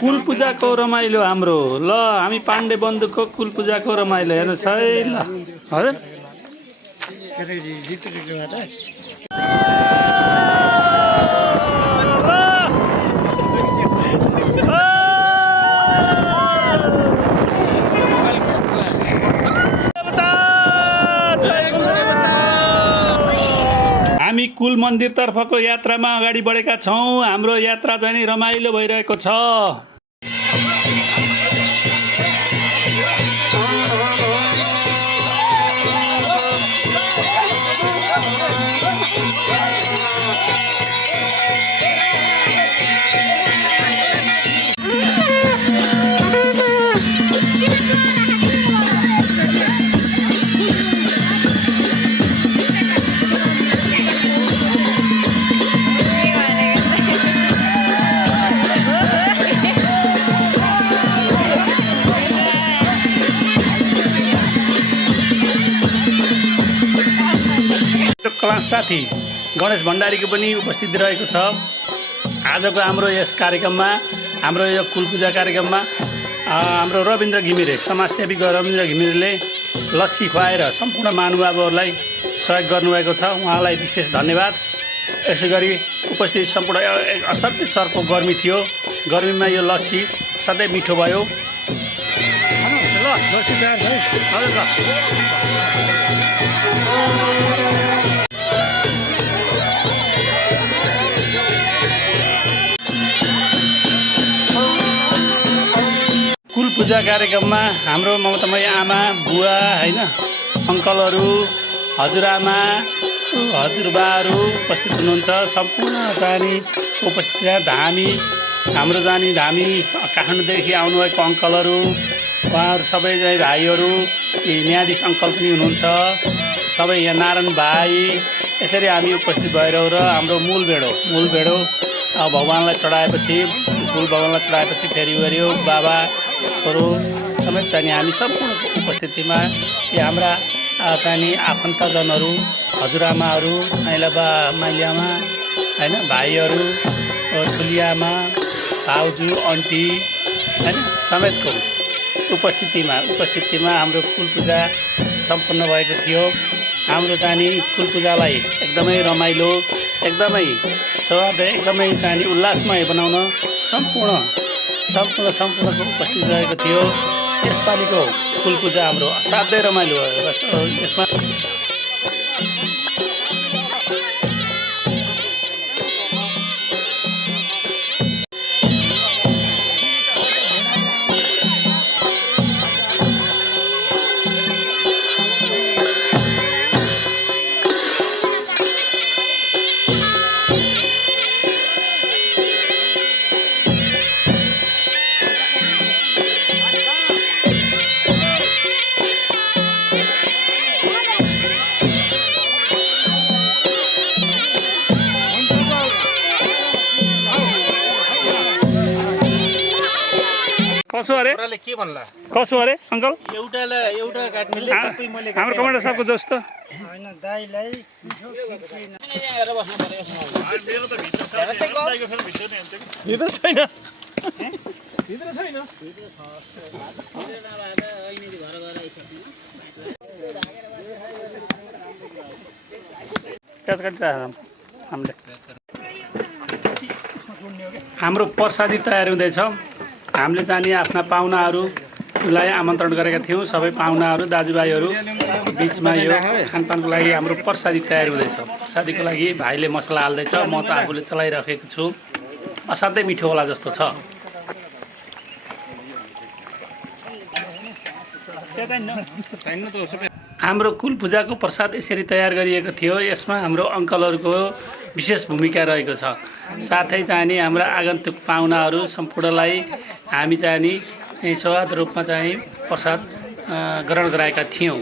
कुल पूजाको रमाइलो हाम्रो ल हामी पाण्डे बन्धुको कुल पूजाको रमाइलो हेर्नुहोस् है ल हजुर हामी कुल मन्दिरतर्फको यात्रामा अगाडि बढेका छौँ। हाम्रो यात्रा चाहिँ रमाइलो भइरहेको छ। क्लास साथी गणेश भण्डारीको पनि उपस्थिति रहेको छ। आजको हाम्रो यस कार्यक्रममा हाम्रो यो कुल पूजा कार्यक्रममा हाम्रो रविन्द्र घिमिरे समाजसेवी रविन्द्र घिमिरेले लस्सी खुवाएर सम्पूर्ण महानुभावहरूलाई सहयोग गर्नुभएको छ। उहाँलाई विशेष धन्यवाद। यसै गरी उपस्थित सम्पूर्ण असाध्यै चर्को गर्मी थियो। गर्मीमा यो लस्सी असाध्यै मिठो भयो। कुल पूजा कार्यक्रममा हाम्रो ममतामय आमा बुवा हैन अङ्कलहरू हजुरआमा हजुरबाहरू उपस्थित हुनुहुन्छ। सम्पूर्ण जानी उपस्थित धामी हाम्रो जानी धामी काठमाडौँदेखि आउनुभएको अङ्कलहरू उहाँहरू सबै भाइहरू न्यायाधीश अङ्कल पनि हुनुहुन्छ। सबै यहाँ नारायण भाइ यसरी हामी उपस्थित भएर र हाम्रो मूल भेडो भगवान्लाई चढाएपछि फेरि गऱ्यो बाबा छोरो समेत चाहिँ हामी सम्पूर्ण उपस्थितिमा हाम्रा चाहिँ आफन्तजनहरू हजुरआमाहरू माइलीआमा हैन भाइहरू ठुलिआमा भाउजू आन्टी हैन समेतको उपस्थितिमा हाम्रो कुल पूजा सम्पन्न भएको थियो। हाम्रो चाहिँ कुल पूजालाई एकदमै रमाइलो एकदमै स्वाद एकदमै चाहिँ उल्लासमय बनाउन सम्पूर्णको उपस्थित रहेको थियो। यसपालिको कुल पूजा हाम्रो असाध्यै रमाइलो भयो। यसमा कसो अरे के भन्ला कसो अरे अङ्कल एउटा काट्नेले सबै मैले हाम्रो कमान्डर साहबको जस्तो हैन दाइलाई भित्र छैन हाम्रो प्रसादी तयार हुँदैछ। हामीले चाहिँ आफ्ना पाहुनाहरूलाई आमन्त्रण गरेका थियौँ। सबै पाहुनाहरू दाजुभाइहरू बिचमा यो खानपानको लागि हाम्रो प्रसादी तयार हुँदैछ। प्रसादीको लागि भाइले मसला हाल्दैछ, म त आफूले चलाइराखेको छु। असाध्यै मिठो होला जस्तो छ। हाम्रो कुल पूजाको प्रसाद यसरी तयार गरिएको थियो। यसमा हाम्रो अङ्कलहरूको विशेष भूमिका रहेको छ। साथै चाहिँ हाम्रा आगन्तुक पाहुनाहरू सम्पूर्णलाई हामी चाहिँ सौगात रूपमा चाहिँ प्रसाद ग्रहण गराएका थियौँ।